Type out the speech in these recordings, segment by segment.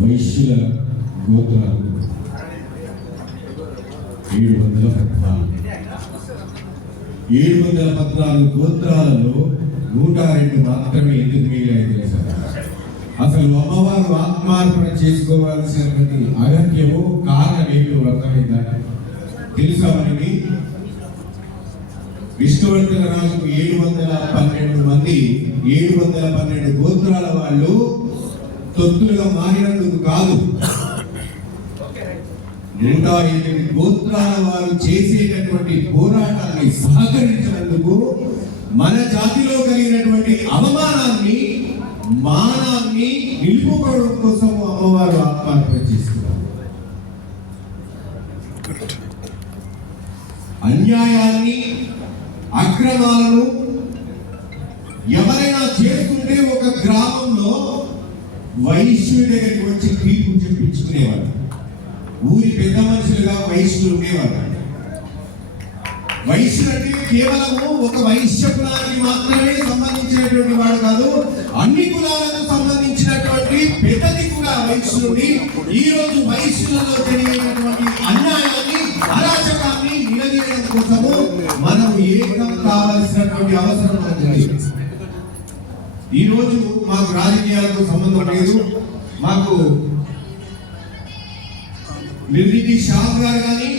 వైశ్యుల గోత్రాలు 714 గోత్రాలలో 102 మాత్రమే ఎందుకు మిగిలాయి తెలుసా? అసలు అమ్మవారు ఆత్మార్పణ చేసుకోవాల్సినటువంటి అగత్యము కారణం ఏమిటో అర్థమైందా? తెలుసా మనకి? విష్ణువర్ధన రాజుకు 712 గోత్రాల వాళ్ళు తొత్తులుగా మారినందుకు కాదు, 108 గోత్రాల వారు చేసేటటువంటి పోరాటాన్ని సహకరించినందుకు మన జాతిలో కలిగినటువంటి అవమానాన్ని, మానాన్ని నిలుపుకోవడం కోసం అమ్మవారు ఆత్మార్పణ చేస్తున్నారు. అన్యాయాన్ని, అక్రమాలను ఎవరైనా చేస్తుంటే ఒక గ్రామంలో వైశ్యుడి దగ్గరికి వచ్చి తీర్పు చెప్పించుకునేవాడు. ఊరి పెద్ద మనుషులుగా వైశ్యులు ఉండేవాడు. వైశ్యుడు అంటే కేవలము ఒక వైశ్య కులానికి మాత్రమే సంబంధించినటువంటి వాడు కాదు, అన్ని కులాలకు సంబంధించినటువంటి పెద్దది కూడా వైశ్యుడి. ఈ రోజు వైశ్యులలో జరిగేటటువంటి అన్యాయాన్ని, అరాచకాన్ని నిలదీయడం కోసము మనం ఏకం కావాల్సినటువంటి అవసరం ఉంది. ఈ రోజు మాకు రాజకీయాలతో సంబంధం లేదు. మాకు నిర్దిటి షాప్ గారు కానీ,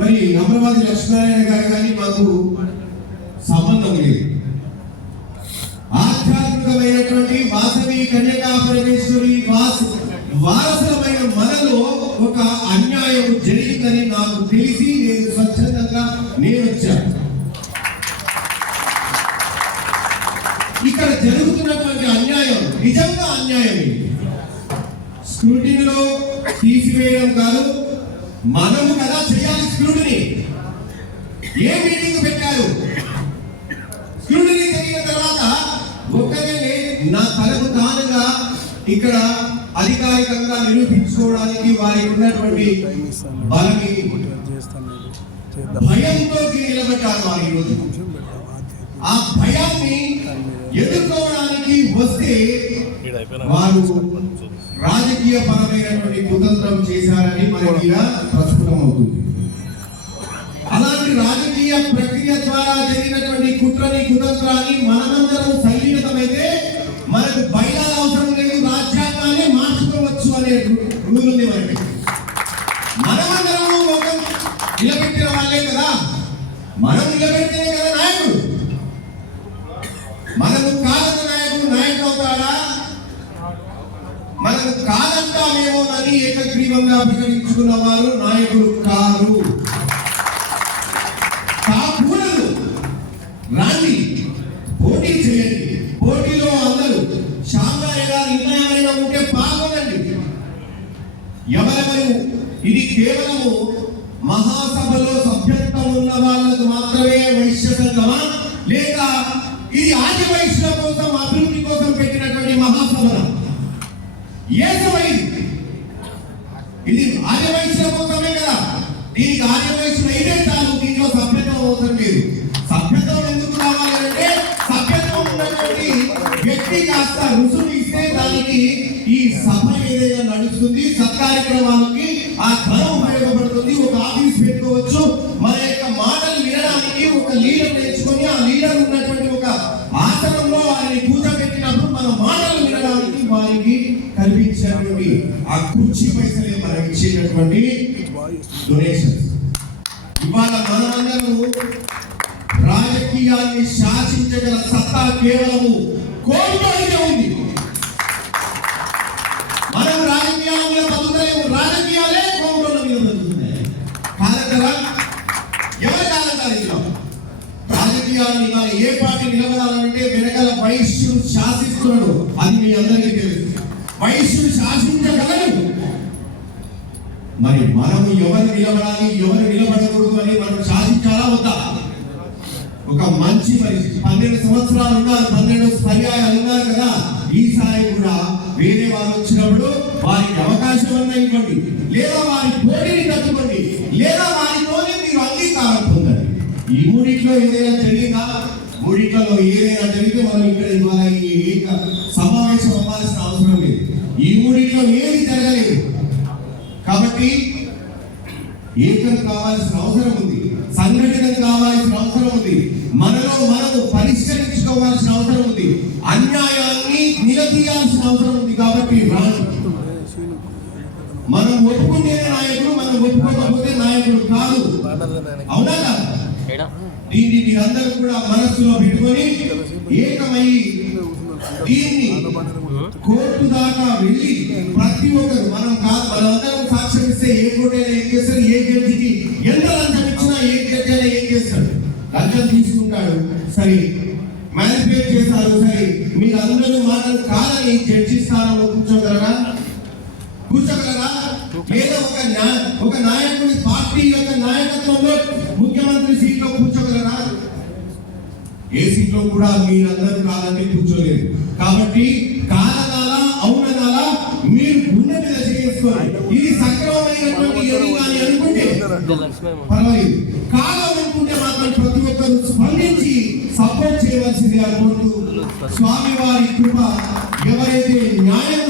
మరి అమరావతి లక్ష్మీనారాయణ గారు కానీ మాకు సంబంధం లేదు. ఆధ్యాత్మికమైనటువంటి వాసవి కన్యకా పరమేశ్వరి వారసులమైన మనలో ఒక అన్యాయం జరిగిందని నాకు తెలిసి నేను స్వచ్ఛందంగా వచ్చాను. ఇక్కడ జరుగుతున్నటువంటి అన్యాయం నిజంగా అన్యాయం. స్క్రూటినీలో తీసివేయడం కాదు, మనము కదా చేయాలి స్క్రూటినీ. ఏ మీటింగ్ పెట్టారు? స్క్రూటినీ జరిగిన తర్వాత ఒక్కనే నా తలకు తానుగా ఇక్కడ అధికారికంగా నిరూపించుకోవడానికి వారికి ఉన్నటువంటి బలమి భయంతో నిలబెట్టారు. వారు ఈరోజు ఆ భయాన్ని ఎదుర్కోవడానికి వస్తే వారు రాజకీయ పరమైనటువంటి కుతంత్రం చేశారని మనకి ప్రస్ఫుటం అవుతుంది. అలాంటి రాజకీయ ప్రక్రియ ద్వారా జరిగినటువంటి కుట్రని, కుతంత్రాన్ని మనమందరం సైనికమైతే మనకు బయలాల అవసరం లేదు, రాజ్యాంగాన్ని మార్చుకోవచ్చు అనే రూల్ ఉంది మనకి. మనమందరం ఒక నిలబెట్టిన వాళ్ళే కదా, మనం నిలబెట్టినే కదా నాయకుడు. మనకు కాదన్న నాయకుడు నాయకుడు అవుతాడా? మనకు కాదంటామేమో అని ఏకగ్రీవంగా ప్రకటించుకున్న వారు నాయకులు కారు, కాకూడదు. రాండి, పోటీ చేయండి. పోటీలో అందరూ శాంఘాయిగా నిర్ణయమైనా ఉంటే పాల్గొనండి. ఎవరెవరు ఇది కేవలము మహాసభలో సభ్యత్వం ఉన్న వాళ్ళకు మాత్రమే వైశ్య సంఘమా, లేక ఇది ఆది వైశ్యుల కోసం, అభివృద్ధి కోసం పెట్టినటువంటి మహాసభ? ఇది ఆది వైశ్యుల కోసమే కదా. దీనికి ఆది వైశ్యులు అయితే చాలు, దీంట్లో సభ్యత్వం అవసరం లేదు. సభ్యత్వం ఎందుకు కావాలంటే సభ్యత్వం ఉన్నటువంటి వ్యక్తి కాస్త రుసుము ఇస్తే దానికి ఈ సభ ఏదైనా నడుస్తుంది, సత్కార్యక్రమాలకి ఆ ధనం ఉపయోగపడుతుంది. ఒక ఆఫీస్ పెట్టుకోవచ్చు. మన యొక్క మాటలు వినడానికి ఒక లీడర్ నేర్చుకొని ఆ లీడర్ ఉన్నటువంటి ఒక ఆసనంలో వారిని కూర్చోబెట్టినప్పుడు మన మాటలు వినడానికి వారికి కల్పించినటువంటి ఆ కుర్చీ పైసలే మనం ఇచ్చేటటువంటి డొనేషన్స్. ఇవాళ మనమందరూ రాజకీయాన్ని శాసించగల సత్తా కేవలము కోర్టులోనే ఉంది. మనం రాజకీయాల బతుకలేము, రాజకీయాలే కోర్టుల మీద బతుకుతున్నాయి. కాదంటారా? ఎవరు కాదంటారు? ఇంట్లో రాజకీయాన్ని ఇవాళ ఏ పార్టీ నిలబడాలంటే వెనకాల వైశ్యుడు శాసిస్తున్నాడు. అది మీ అందరికీ తెలుసు. వైశ్యుడు శాసించగలరు. మరి మనము ఎవరు నిలబడాలి, ఎవరు నిలబడకూడదు అని మనం శాసించాలా వద్దా? ఒక మంచి పరిస్థితి 12 సంవత్సరాలు ఉన్నారు, 12 పర్యాయాలు ఉన్నారు కదా. ఈసారి కూడా వేరే వాళ్ళు వచ్చినప్పుడు వారికి అవకాశం అన్నా ఇవ్వండి, లేదా వారి పోటీని తట్టుకోండి, లేదా వారితోనే మీరు అంగీకారం పొందండి. ఈ మూడిట్లో ఏదైనా జరిగిందా? మూడిట్లలో ఏదైనా జరిగితే మనం ఇక్కడ ఇవాళ ఈ సమావేశం అవ్వాల్సిన అవసరం లేదు. కాబట్టి ఏకం కావాల్సిన అవసరం ఉంది, సంఘటన కావాల్సిన అవసరం ఉంది, మనలో మనము పరిష్కరించుకోవాల్సిన అవసరం ఉంది, అన్యాయాన్ని నిలదీయాల్సిన అవసరం ఉంది. కాబట్టి మనం ఒప్పుకునే నాయకుడు, మనం ఒప్పుకోకపోతే నాయకుడు కాదు. అవునా కాదా? దీన్ని మీరందరూ కూడా మనస్సులో పెట్టుకొని ఏకమై దీన్ని కోర్టు దాకా వెళ్ళి ప్రతి ఒక్కరు మనం కాదు, మనందరం సాక్ష్యం ఇస్తే ఏ కోర్టైనా ఏం చేస్తారు, ఏ జడ్జికి ఎంత లంచం ఇచ్చినా ఏ జడ్జి అయినా ఏం చేస్తాడు, లంచం తీసుకుంటాడు. సరే మ్యానిపులేట్ చేస్తారు, సరే మీరందరూ మాటలు కాదని జడ్జి స్థానంలో కూర్చోగలరా? లేదా ఒక నాయకుడి పార్టీ యొక్క నాయకత్వంలో ముఖ్యమంత్రి సీట్లో కూర్చోగలరా? ఏ సీట్లో కూడా మీరందరూ కాదంటే కూర్చోలేరు. కాబట్టి కాదనాలా అవుననాలా మీరు గుండె మీద చేసుకోవాలి. ఇది సక్రమమైనటువంటి ఎన్నికని అనుకుంటే పర్వాలేదు, కాదనుకుంటే మాత్రం ప్రతి ఒక్కరు స్పందించి సపోర్ట్ చేయవలసింది అనుకుంటూ స్వామివారి కృప ఎవరైతే న్యాయం